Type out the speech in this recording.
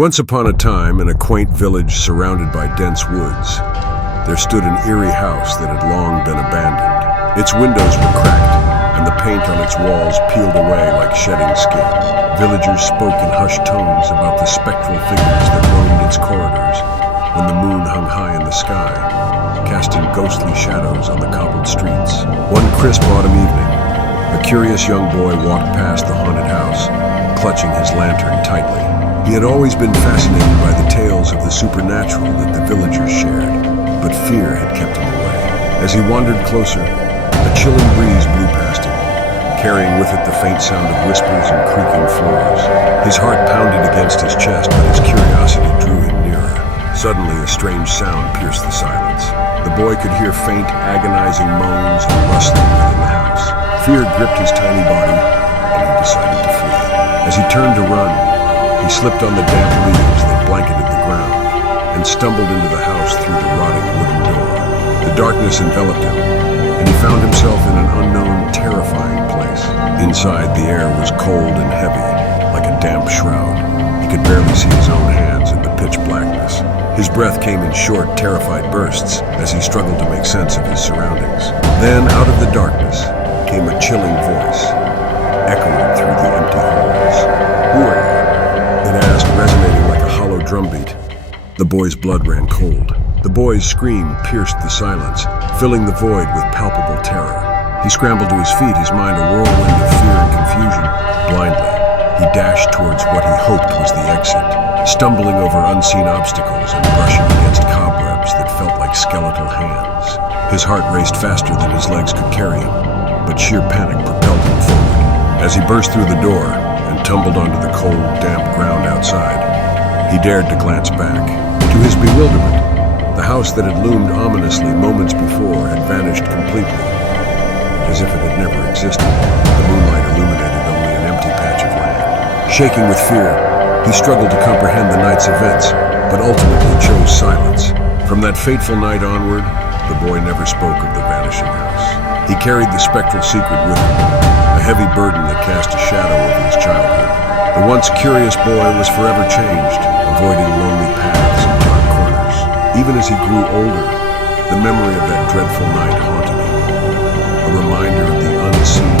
Once upon a time, in a quaint village surrounded by dense woods, there stood an eerie house that had long been abandoned. Its windows were cracked, and the paint on its walls peeled away like shedding skin. Villagers spoke in hushed tones about the spectral figures that roamed its corridors when the moon hung high in the sky, casting ghostly shadows on the cobbled streets. One crisp autumn evening, a curious young boy walked past the haunted house, clutching his lantern tightly. He had always been fascinated by the tales of the supernatural that the villagers shared, but fear had kept him away. As he wandered closer, a chilling breeze blew past him, carrying with it the faint sound of whispers and creaking floors. His heart pounded against his chest, but his curiosity drew him nearer. Suddenly, a strange sound pierced the silence. The boy could hear faint, agonizing moans and rustling within the house. Fear gripped his tiny body, and he decided to flee. As he turned to run, he slipped on the damp leaves that blanketed the ground and stumbled into the house through the rotting wooden door. The darkness enveloped him, and he found himself in an unknown, terrifying place. Inside, the air was cold and heavy, like a damp shroud. He could barely see his own hands in the pitch blackness. His breath came in short, terrified bursts as he struggled to make sense of his surroundings. Then, out of the darkness, came a chilling voice, echoing through the empty halls. "Who are you?" it asked, resonating like a hollow drumbeat. The boy's blood ran cold. The boy's scream pierced the silence, filling the void with palpable terror. He scrambled to his feet, his mind a whirlwind of fear and confusion. Blindly, he dashed towards what he hoped was the exit, stumbling over unseen obstacles and brushing against cobwebs that felt like skeletal hands. His heart raced faster than his legs could carry him, but sheer panic propelled him forward. As he burst through the door and tumbled onto the cold, damp ground outside, he dared to glance back. To his bewilderment, the house that had loomed ominously moments before had vanished completely, as if it had never existed. The moonlight illuminated only an empty patch of land. Shaking with fear, he struggled to comprehend the night's events, but ultimately chose silence. From that fateful night onward, the boy never spoke of the vanishing house. He carried the spectral secret with him, a heavy burden that cast a shadow over his childhood. The once curious boy was forever changed, avoiding lonely paths and dark corners. Even as he grew older, the memory of that dreadful night haunted him, a reminder of the unseen